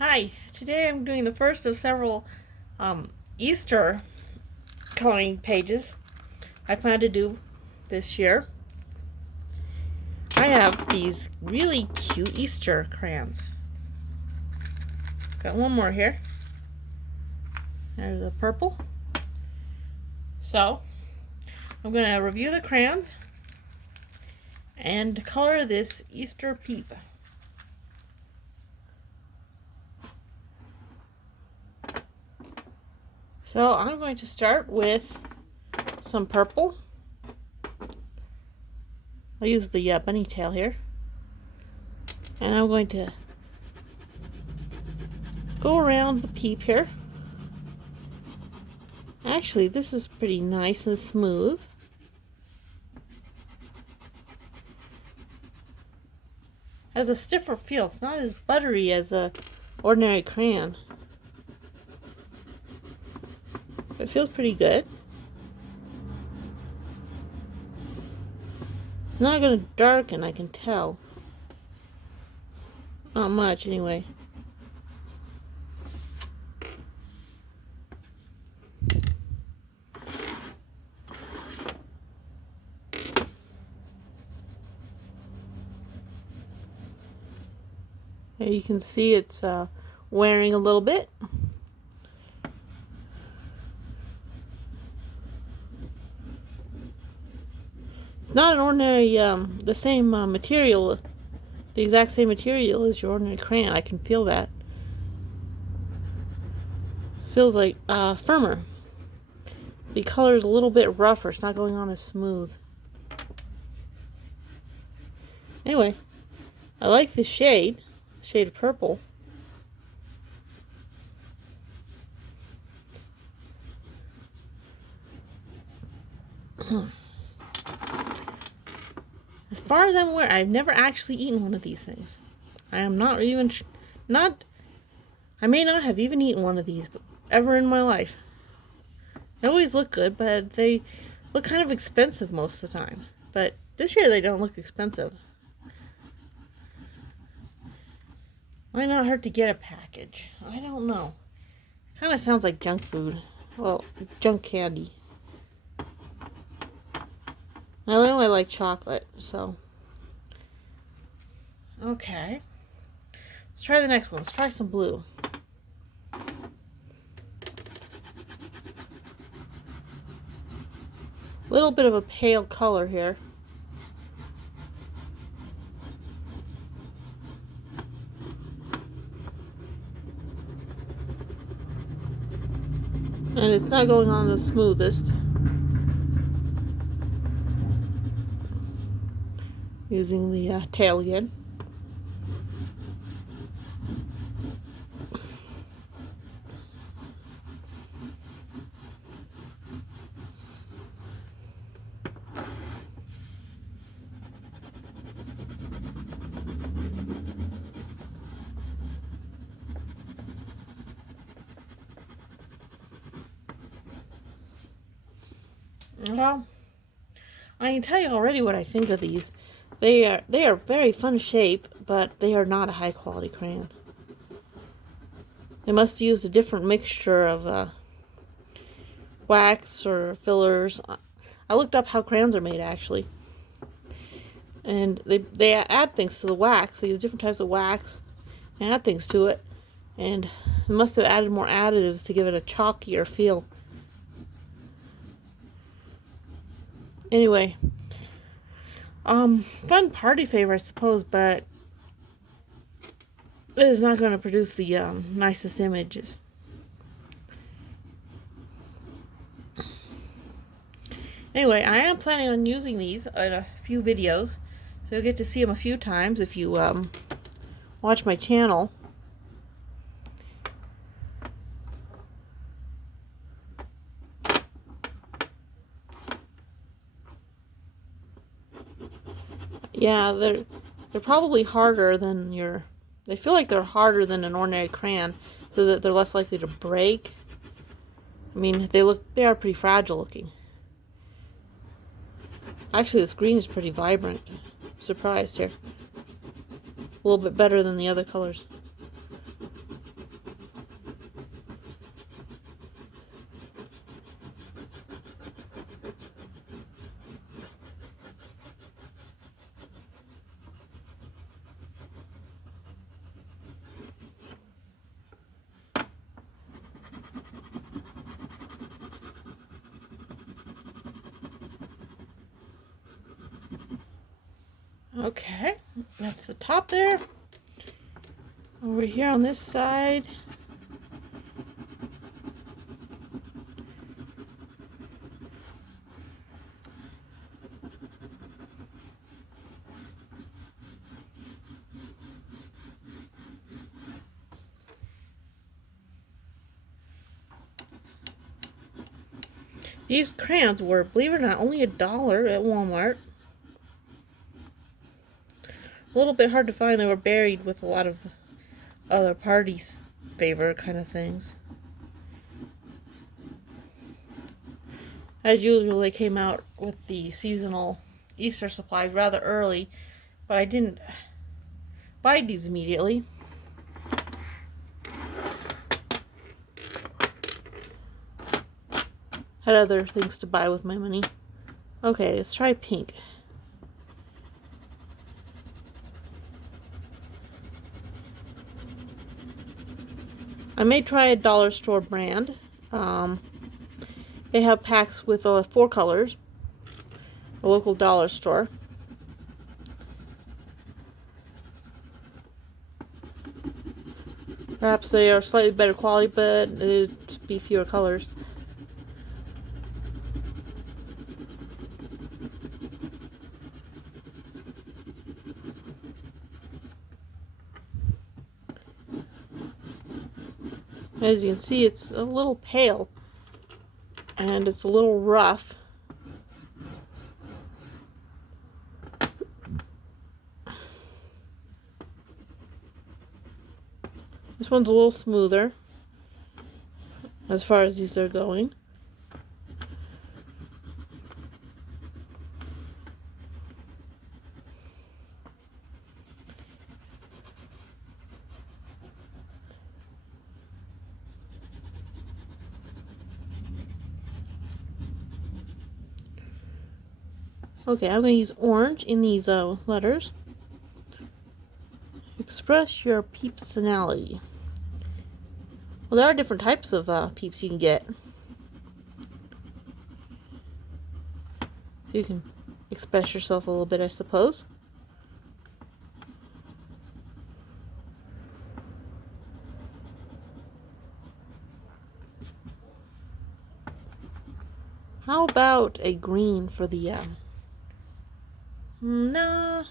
Hi, today I'm doing the first of several Easter coloring pages I plan to do this year. I have these really cute Easter crayons. Got one more here. There's a purple. So, I'm going to review the crayons and color this Easter peep. So I'm going to start with some purple. I'll use the bunny tail here. And I'm going to go around the peep here. Actually, this is pretty nice and smooth. Has a stiffer feel. It's not as buttery as a ordinary crayon. It feels pretty good. It's not going to darken, I can tell. Not much, anyway. And you can see it's wearing a little bit. It's not an ordinary, the same material, the exact same material as your ordinary crayon. I can feel that. Feels like firmer. The color is a little bit rougher. It's not going on as smooth. Anyway, I like the shade of purple. As far as I'm aware, I've never actually eaten one of these things. I am not even, I may not have even eaten one of these ever in my life. They always look good, but they look kind of expensive most of the time. But this year they don't look expensive. Might not hurt to get a package. I don't know. Kind of sounds like junk food. Well, junk candy. I know I like chocolate, so. Okay. Let's try the next one. Let's try some blue. A little bit of a pale color here. And it's not going on the smoothest. Using the tail again. Well, I can tell you already what I think of these. They are very fun shape, but they are not a high quality crayon. They must use a different mixture of wax or fillers. I looked up how crayons are made actually, and they add things to the wax. They use different types of wax and add things to it, and they must have added more additives to give it a chalkier feel. Anyway, fun party favor, I suppose, but it is not going to produce the nicest images. Anyway, I am planning on using these in a few videos, so you'll get to see them a few times if you watch my channel. Yeah, they're probably harder than they feel like they're harder than an ordinary crayon, so that they're less likely to break. I mean, they are pretty fragile looking. Actually, this green is pretty vibrant. I'm surprised here. A little bit better than the other colors. Okay, that's the top there. Over here on this side. These crayons were, believe it or not, only $1 at Walmart. A little bit hard to find. They were buried with a lot of other parties' favorite kind of things. As usual, they came out with the seasonal Easter supplies rather early, but I didn't buy these immediately. Had other things to buy with my money. Okay, let's try pink. I may try a dollar store brand. They have packs with 4 colors. A local dollar store. Perhaps they are slightly better quality, but it'd be fewer colors. As you can see, it's a little pale and it's a little rough. This one's a little smoother as far as these are going. Okay, I'm going to use orange in these letters. Express your peepsonality. Well, there are different types of peeps you can get. So you can express yourself a little bit, I suppose. How about a green for the no,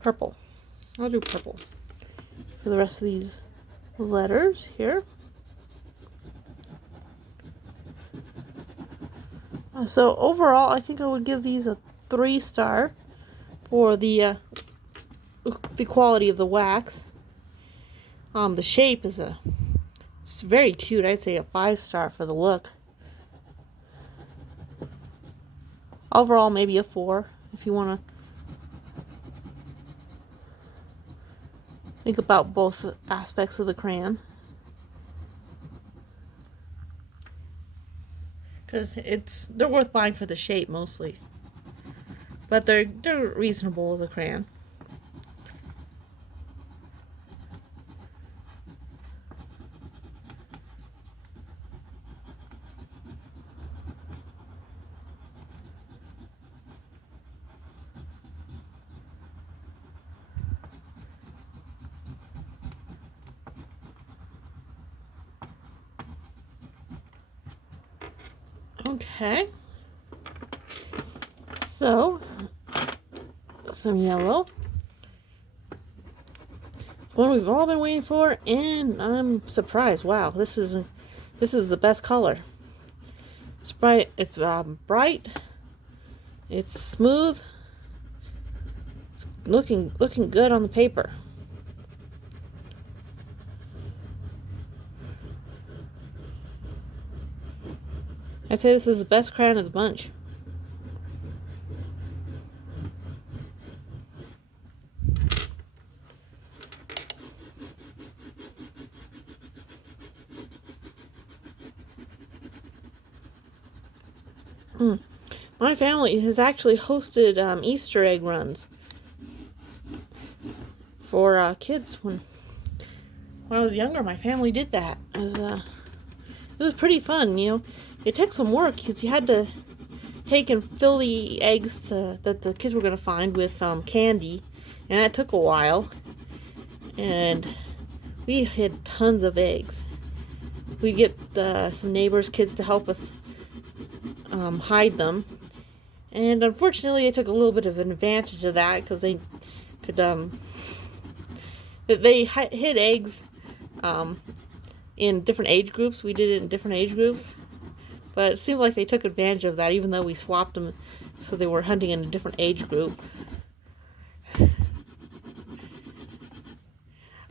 purple. I'll do purple for the rest of these letters here. So overall, I think I would give these a 3-star for the quality of the wax. The shape is it's very cute. I'd say a 5-star for the look. Overall, maybe a 4 if you want to think about both aspects of the crayon. Because they're worth buying for the shape mostly. But they're reasonable as a crayon. Okay, so some yellow, one we've all been waiting for, and I'm surprised. Wow, this is the best color. It's bright. It's bright. It's smooth. It's looking good on the paper. I'd say this is the best crayon of the bunch. My family has actually hosted Easter egg runs for kids. When I was younger, my family did that. It was pretty fun, you know. It took some work because you had to take and fill the eggs that the kids were going to find with candy, and that took a while. And we had tons of eggs. We get some neighbors' kids to help us hide them, and unfortunately, they took a little bit of an advantage of that because they could they hid eggs in different age groups. We did it in different age groups. But it seemed like they took advantage of that, even though we swapped them so they were hunting in a different age group.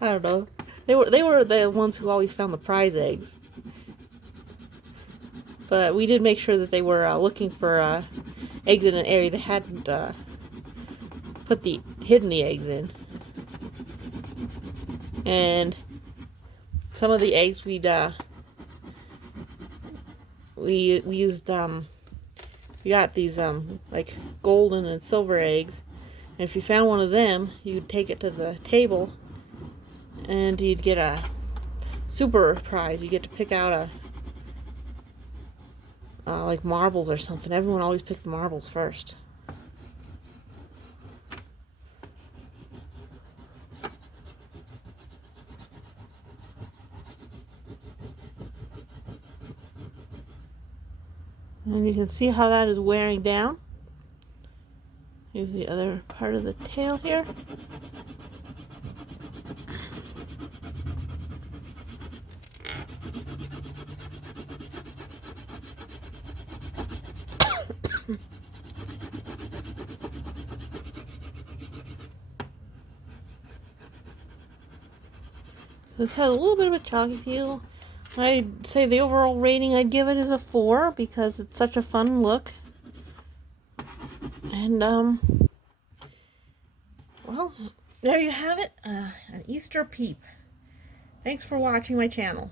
I don't know. They were the ones who always found the prize eggs. But we did make sure that they were looking for eggs in an area they hadn't hidden the eggs in. And some of the eggs we used we got these like golden and silver eggs, and if you found one of them, you'd take it to the table and you'd get a super prize. You get to pick out like marbles or something. Everyone always picked the marbles first. And you can see how that is wearing down. Here's the other part of the tail here. This has a little bit of a chalky feel. I'd say the overall rating I'd give it is a 4 because it's such a fun look. And, well, there you have it. An Easter peep. Thanks for watching my channel.